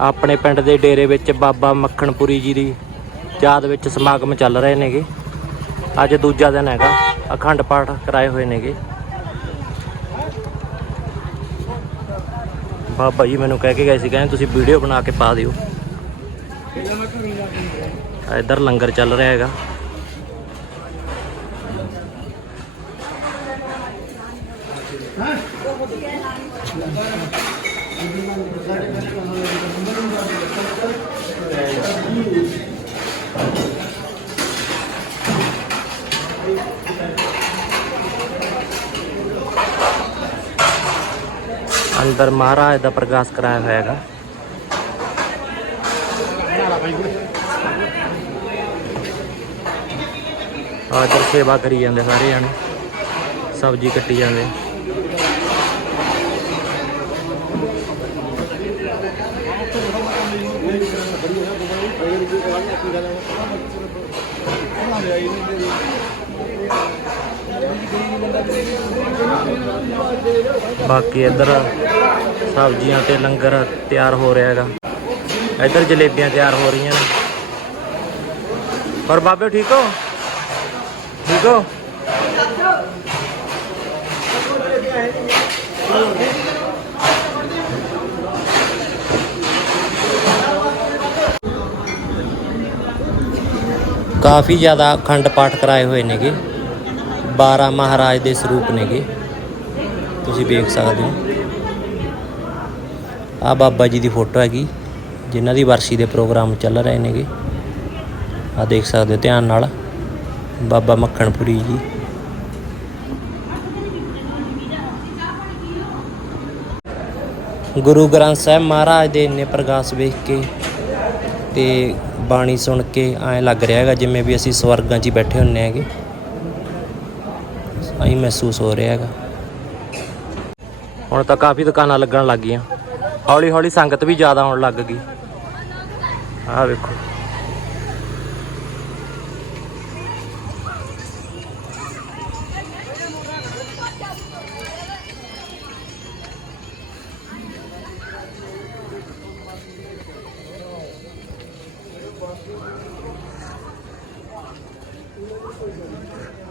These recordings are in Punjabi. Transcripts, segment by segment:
ਆਪਣੇ ਪਿੰਡ ਦੇ ਡੇਰੇ ਵਿੱਚ ਬਾਬਾ ਮੱਖਣਪੁਰੀ ਜੀ ਦੀ ਯਾਦ ਵਿੱਚ ਸਮਾਗਮ ਚੱਲ ਰਹੇ ਨੇਗੇ। ਅੱਜ ਦੂਜਾ ਦਿਨ ਹੈਗਾ, ਅਖੰਡ ਪਾਠ ਕਰਾਏ ਹੋਏ ਨੇਗੇ। ਬਾਬਾ ਜੀ ਮੈਨੂੰ ਕਹਿ ਕੇ ਗਏ ਸੀ, ਕਹਿੰਦੇ ਤੁਸੀਂ ਵੀਡੀਓ ਬਣਾ ਕੇ ਪਾ ਦਿਓ। ਇੱਧਰ ਲੰਗਰ ਚੱਲ ਰਿਹਾ ਹੈਗਾ। ਅੰਦਰ ਮਹਾਰਾਜ ਦਾ ਪ੍ਰਕਾਸ਼ ਕਰਾਇਆ ਹੋਇਆ ਹੈਗਾ ਆ ਇੱਧਰ ਸੇਵਾ ਕਰੀ ਜਾਂਦੇ ਸਾਰੇ ਜਣੇ। ਸਬਜ਼ੀ ਕੱਟੀ ਜਾਂਦੇ। ਬਾਕੀ ਇੱਧਰ ਸਬਜ਼ੀਆਂ ਤੇ ਲੰਗਰ ਤਿਆਰ ਹੋ ਰਿਹਾ ਹੈਗਾ। ਇੱਧਰ ਜਲੇਬੀਆਂ ਤਿਆਰ ਹੋ ਰਹੀਆਂ ਨੇ। ਪਰ ਬਾਬੇ ਠੀਕ ਹੋ? ਠੀਕ ਹੋ? ਕਾਫੀ ਜ਼ਿਆਦਾ ਅਖੰਡ ਪਾਠ ਕਰਾਏ ਹੋਏ ਨੇਗੇ। 12 ਮਹਾਰਾਜ ਦੇ ਸਰੂਪ ਨੇਗੇ। ਤੁਸੀਂ ਵੇਖ ਸਕਦੇ ਹੋ। ਆ ਬਾਬਾ ਜੀ ਦੀ ਫੋਟੋ ਹੈਗੀ, ਜਿਨ੍ਹਾਂ ਦੀ ਵਰਸੀ ਦੇ ਪ੍ਰੋਗਰਾਮ ਚੱਲ ਰਹੇ ਨੇਗੇ। ਆ ਦੇਖ ਸਕਦੇ ਹੋ ਧਿਆਨ ਨਾਲ, ਬਾਬਾ ਮੱਖਣਪੁਰੀ ਜੀ। ਗੁਰੂ ਗ੍ਰੰਥ ਸਾਹਿਬ ਮਹਾਰਾਜ ਦੇ ਇੰਨੇ ਪ੍ਰਕਾਸ਼ ਵੇਖ ਕੇ ਤੇ ਬਾਣੀ ਸੁਣ ਕੇ ਐਂ ਲੱਗ ਰਿਹਾ ਹੈਗਾ, ਜਿਵੇਂ ਵੀ ਅਸੀਂ ਸਵਰਗਾਂ 'ਚ ਹੀ ਬੈਠੇ ਹੁੰਨੇ ਹੈਗੇ। ਐਂ ਮਹਿਸੂਸ ਹੋ ਰਿਹਾ ਹੈਗਾ। ਹੁਣ ਤਾਂ ਕਾਫੀ ਦੁਕਾਨਾਂ ਲੱਗਣ ਲੱਗ ਗਈਆਂ। ਹੌਲੀ ਹੌਲੀ ਸੰਗਤ ਵੀ ਜ਼ਿਆਦਾ ਆਉਣ ਲੱਗ ਗਈ। ਆਹ ਵੇਖੋ।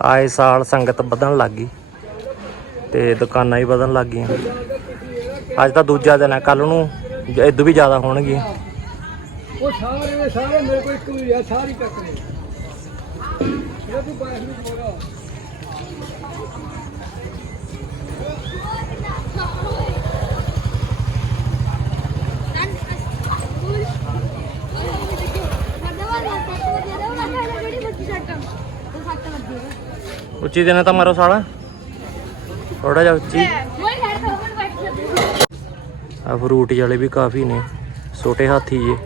ਆਏ ਸਾਲ ਸੰਗਤ ਵਧਣ ਲੱਗ ਗਈ ਤੇ ਦੁਕਾਨਾਂ ਹੀ ਵਧਣ ਲੱਗ ਗਈਆਂ। ਅੱਜ ਤਾਂ ਦੂਜਾ ਦਿਨ ਹੈ ਕੱਲ ਨੂੰ ਇਦੋਂ ਵੀ ਜ਼ਿਆਦਾ ਹੋਣਗੀਆਂ ਉਹ ਸਾਰੇ ਦੇ ਸਾਰੇ ਮੇਰੇ ਕੋਲ ਇੱਕ ਵੀ ਆ ਸਾਰੀ ਚੱਕ ਨੇ ਇਹ ਤੂੰ ਪਾਸ ਨੂੰ ਪੋੜਾ ਉੱਚੀ ਦੇਣਾ ਤਾਂ ਮਾਰੋ ਸਾਲਾ। ਥੋੜਾ ਜਿਹਾ ਉੱਚੀ। ਆ ਫਰੂਟ ਵਾਲੇ ਵੀ ਕਾਫੀ ਨੇ। ਛੋਟੇ ਹਾਥੀ ਜੇ।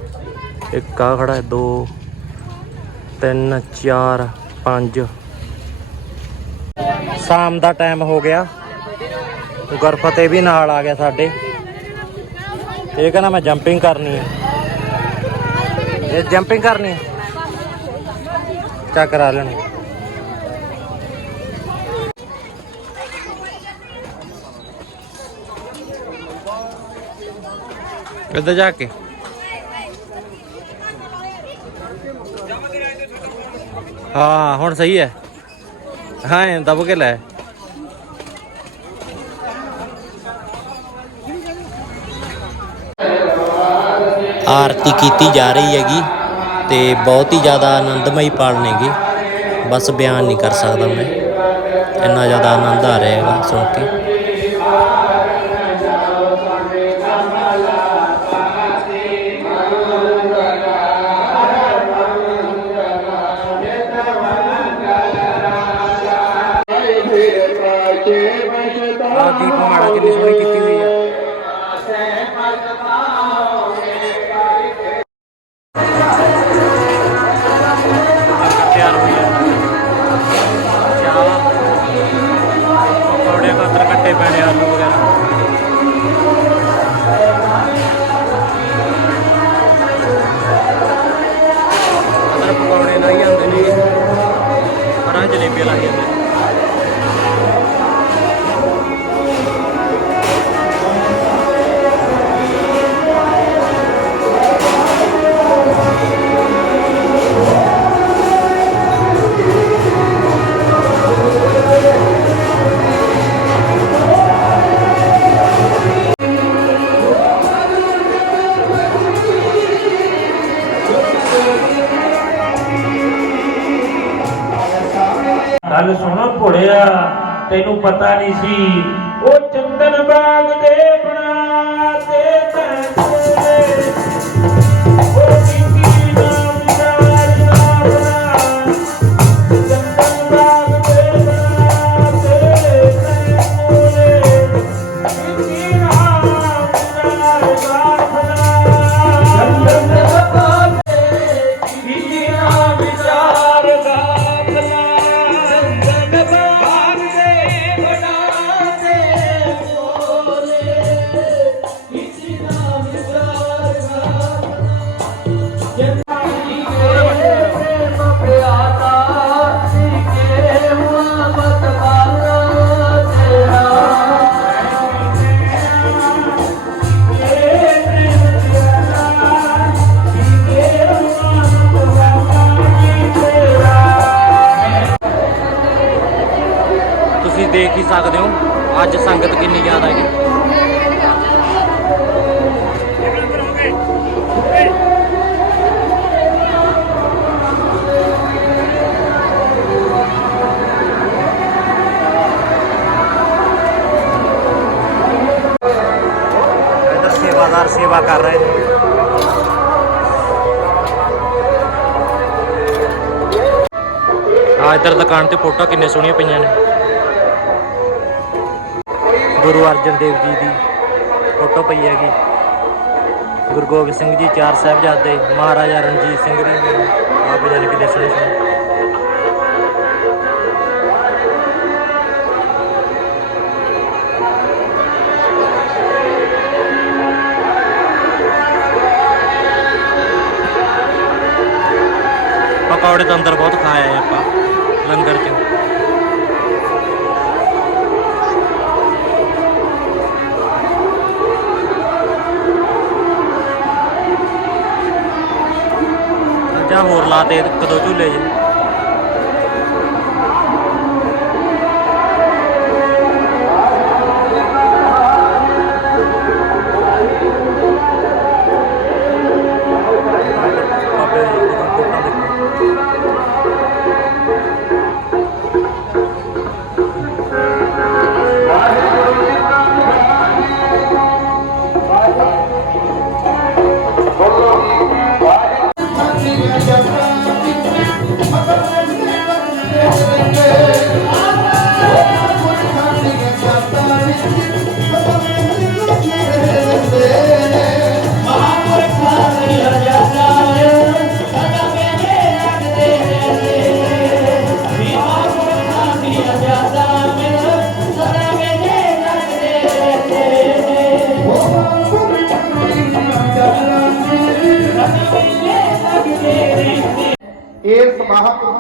ਇੱਕ ਆ ਖੜਾ ਹੈ, ਦੋ ਤਿੰਨ ਚਾਰ ਪੰਜ। ਸ਼ਾਮ ਦਾ ਟਾਈਮ ਹੋ ਗਿਆ। ਗੁਰਫਤਿਹ ਵੀ ਨਾਲ ਆ ਗਿਆ ਸਾਡੇ। ਇਹ ਕਹਿੰਦਾ ਮੈਂ ਜੰਪਿੰਗ ਕਰਨੀ ਹੈ। ਇਹ ਜੰਪਿੰਗ ਕਰਨੀ ਹੈ? ਚੱਕ ਕਰਾ ਲੈਣੀ। ਕਿੱਧਰ ਜਾ ਕੇ। ਹਾਂ, ਹੁਣ ਸਹੀ ਹੈ। ਹਾਂ ਐਂ ਦਬ ਕੇ ਲੈ। ਆਰਤੀ ਕੀਤੀ ਜਾ ਰਹੀ ਹੈਗੀ ਤੇ ਬਹੁਤ ਹੀ ਜ਼ਿਆਦਾ ਆਨੰਦਮਈ ਪਲ ਨੇਗੇ ਬਸ ਬਿਆਨ ਨਹੀਂ ਕਰ ਸਕਦਾ ਮੈਂ। ਇੰਨਾ ਜ਼ਿਆਦਾ ਆਨੰਦ ਆ ਰਿਹਾ ਹੈਗਾ ਸੁਣ ਕੇ। ਗੱਲ ਸੁਣ ਭੁੜਿਆ ਤੈਨੂੰ ਪਤਾ ਨਹੀਂ ਸੀ ਦੇਖ ਹੀ ਸਕਦੇ ਹੋ। ਅੱਜ ਸੰਗਤ ਕਿੰਨੀ ਜ਼ਿਆਦਾ ਇੱਧਰ ਸੇਵਾਦਾਰ ਸੇਵਾ ਕਰ ਰਹੇ ਨੇ। ਆ ਇੱਧਰ ਦੁਕਾਨ ਤੇ ਫੋਟੋ ਕਿੰਨੇ ਸੋਹਣੀਆਂ ਪਈਆਂ ਨੇ। ਗੁਰੂ ਅਰਜਨ ਦੇਵ ਜੀ ਦੀ ਫੋਟੋ ਪਈ ਹੈਗੀ। ਗੁਰੂ ਗੋਬਿੰਦ ਸਿੰਘ ਜੀ, ਚਾਰ ਸਾਹਿਬਜ਼ਾਦੇ, ਮਹਾਰਾਜਾ ਰਣਜੀਤ ਸਿੰਘ ਜੀ ਆ ਪਈਆਂ ਨੇ ਕਿੰਨੇ ਸੋਹਣੇ ਪਕੌੜੇ ਤਾਂ ਅੰਦਰ ਬਹੁਤ ਖਾਇਆ ਆ ਆਪਾਂ, ਲੰਗਰ 'ਚ। ਜਾਂ ਹੋਰ ਲਾ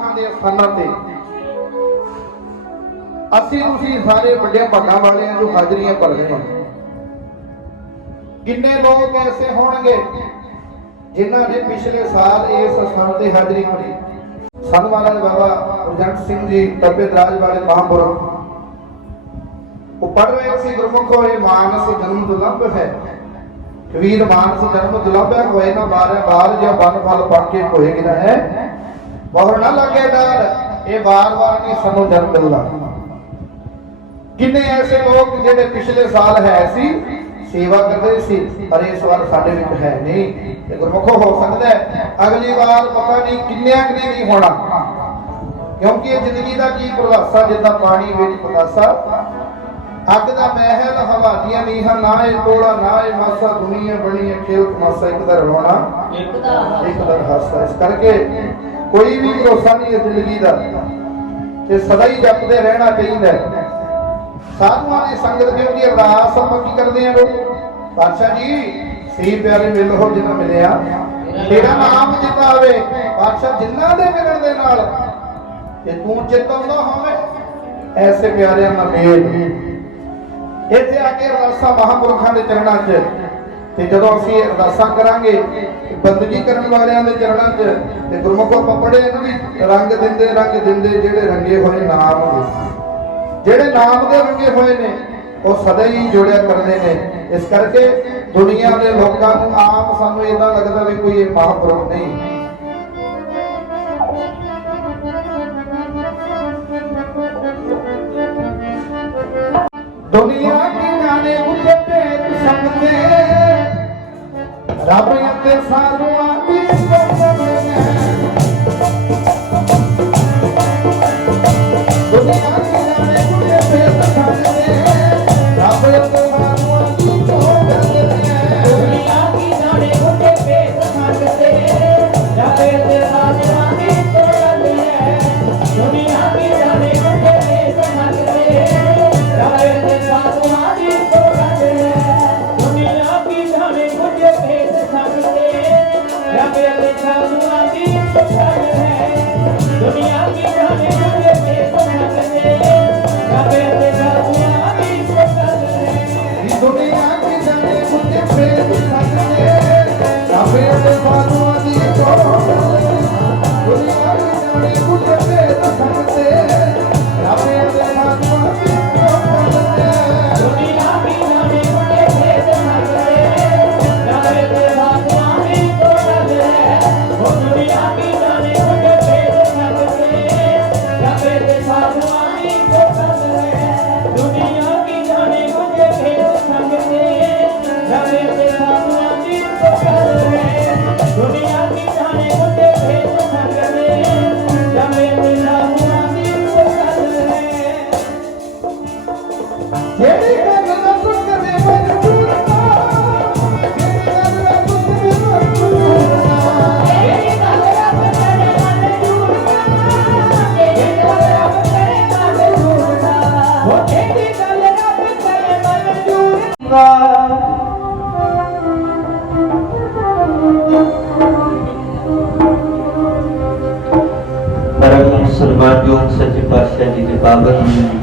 ਮਹਾਪੁਰਖਾਂ ਦੇ ਸਥਾਨਾਂ ਤੇ। ਅਸੀਂ ਤੁਸੀਂ ਸਾਰੇ ਵੱਡੇ ਭਾਗਾਂ ਵਾਲਿਆਂ ਜੋ ਹਾਜ਼ਰੀਆਂ ਭਰ ਹਾਂ ਕਿੰਨੇ ਲੋਕ ਐਸੇ ਹੋਣਗੇ ਜਿਨ੍ਹਾਂ ਨੇ ਪਿਛਲੇ ਸਾਲ ਇਸ ਸਥਾਨ ਤੇ ਹਾਜ਼ਰੀ ਭਰੀ? ਸੰਤ ਮਹਾਰਾਜ ਬਾਬਾ ਗੁਰਜੰਟ ਸਿੰਘ ਜੀ ਤਬੀਅਤ ਰਾਜ ਵਾਲੇ ਮਹਾਂਪੁਰਖ ਉਹ ਪੜ ਰਹੇ ਸੀ ਗੁਰਮੁਖ ਹੋਏ, ਮਾਨਸ ਜਨਮ ਦੁਲੱਭ ਹੈ। ਕਬੀਰ ਮਾਨਸ ਜਨਮ ਦੁਲੱਭ ਹੈ, ਹੋਏ ਨਾ ਬਾਰੇ ਬਾਰ ਜਾਂ ਬਨ ਫਲ ਪਾ ਹੋਏ ਕਿਦਾ ਹੈ। ਬਹੁ ਨਾ ਲੱਗੇ ਡਰ ਇਹ ਵਾਰ-ਵਾਰ ਨਹੀਂ ਸਾਨੂੰ ਜਨਮ ਮਿਲਦਾ ਕਿੰਨੇ ਐਸੇ ਲੋਕ ਜਿਹੜੇ ਪਿਛਲੇ ਸਾਲ ਹੈ ਸੀ ਸੇਵਾ ਕਰਦੇ ਸੀ ਪਰ ਇਸ ਵਾਰ ਸਾਡੇ ਵਿੱਚ ਹੈ ਨਹੀਂ। ਤੇ ਗੁਰਮੁਖੋ ਹੋ ਸਕਦਾ ਹੈ ਅਗਲੀ ਵਾਰ ਪਤਾ ਨਹੀਂ ਕਿੰਨਿਆਂ ਕੁ ਨੇ ਵੀ ਹੋਣਾ। ਕਿਉਂਕਿ ਇਹ ਜ਼ਿੰਦਗੀ ਦਾ ਕੀ ਪ੍ਰਵਾਸਾ ਜਿੱਦਾਂ ਪਾਣੀ ਵਿੱਚ ਪਤਾਸਾ ਅੱਗ ਦਾ ਮਹਿਲ ਹਵਾ ਦੀਆਂ ਨੀਹਾਂ ਨਾ ਇਹ ਤੋੜਾ ਨਾ ਇਹ ਮਾਸਾ ਦੁਨੀਆ ਬਣੀ ਹੈ ਖੇਲ ਤਮਾਸਾ ਇੱਕ ਦਾ ਰੋਣਾ ਇੱਕ ਦਾ ਹਾਸਾ। ਇਸ ਕਰਕੇ ਕੋਈ ਵੀ ਭਰੋਸਾ ਨਹੀਂ ਇਸ ਜ਼ਿੰਦਗੀ ਦਾ ਤੇ ਸਦਾ ਹੀ ਜਪਦੇ ਰਹਿਣਾ ਚਾਹੀਦਾ ਹੈ। ਸਾਧੂਆਂ ਦੀ ਸੰਗਤ ਦੇ ਅਰਦਾਸ ਆਪਾਂ ਕੀ ਕਰਦੇ ਆਂ ਲੋਕ। ਪਾਤਸ਼ਾਹ ਜੀ, ਸਹੀ ਪਿਆਰੇ ਮਿਲ ਹੋ ਜਿਨ੍ਹਾਂ ਮਿਲਿਆ। ਤੇਰਾ ਨਾਮ ਜਿਤਾਵੇ ਪਾਤਸ਼ਾਹ ਜਿਨ੍ਹਾਂ ਦੇ ਮਿਲਣ ਦੇ ਨਾਲ ਤੇ ਤੂੰ ਚੇਤਨ ਹੋਵੇ, ਐਸੇ ਪਿਆਰਿਆਂ ਨਾਲ ਮੇਲ। ਇੱਥੇ ਆ ਕੇ ਅਰਦਾਸਾਂ ਮਹਾਂਪੁਰਖਾਂ ਦੇ ਚਰਨਾਂ 'ਚ ਤੇ ਜਦੋਂ ਅਸੀਂ ਅਰਦਾਸਾਂ ਕਰਾਂਗੇ ਬੰਦਗੀ ਕਰਨ ਵਾਲਿਆਂ ਦੇ ਚਰਨਾਂ 'ਚ ਤੇ ਗੁਰਮੁਖੋ ਪਪੜੇ ਨੂੰ ਵੀ ਰੰਗ ਦਿੰਦੇ ਰੰਗ ਦਿੰਦੇ ਜਿਹੜੇ ਰੰਗੇ ਹੋਏ ਨਾਮ ਦੇ ਜਿਹੜੇ ਨਾਮ ਦੇ ਰੰਗੇ ਹੋਏ ਨੇ, ਉਹ ਸਦਾ ਹੀ ਜੁੜਿਆ ਕਰਦੇ ਨੇ। ਇਸ ਕਰਕੇ ਦੁਨੀਆ ਦੇ ਲੋਕਾਂ ਨੂੰ ਆਪ ਸਾਨੂੰ ਇਦਾਂ ਲੱਗਦਾ ਵੀ ਕੋਈ ਇਹ ਮਹਾਂਪੁਰਖ ਨਹੀਂ। ਦੁਨੀਆ ਰੱਬ ਅੰਦਰ ਸਾਨੂੰ ਆਵੇ ਬੜੀਆਂ ਰੰਗ ਤੇ ਸਾਨੂੰ ਆਂਦੀ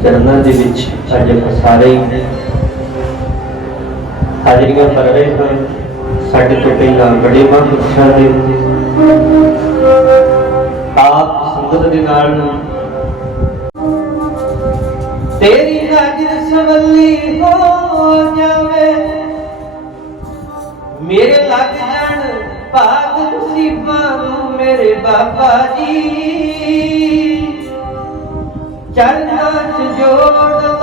ਚਰਨਾਂ ਦੇ ਵਿੱਚ ਅੱਜ ਆਪਾਂ ਸਾਰੇ ਹਾਜ਼ਰੀਆਂ ਭਰ ਰਹੇ ਹਾਂ ਸਾਡੇ ਤੋਂ ਪਹਿਲਾਂ ਬੜੇ ਮਹਾਂਪੁਰਸ਼ਾਂ ਦੇ। ਆਪ ਸੰਗਤ ਦੇ ਨਾਲ ਤੇਰੀ ਨਜ਼ਰ ਸਵੱਲੀ ਹੋ ਜਾਵੇ। ਮੇਰੇ ਲੱਗ ਜਾਣ ਭਾਗ ਮੁਸੀਬਤਾਂ ਨੂੰ ਮੇਰੇ ਬਾਬਾ ਜੀ। Cennet gördüm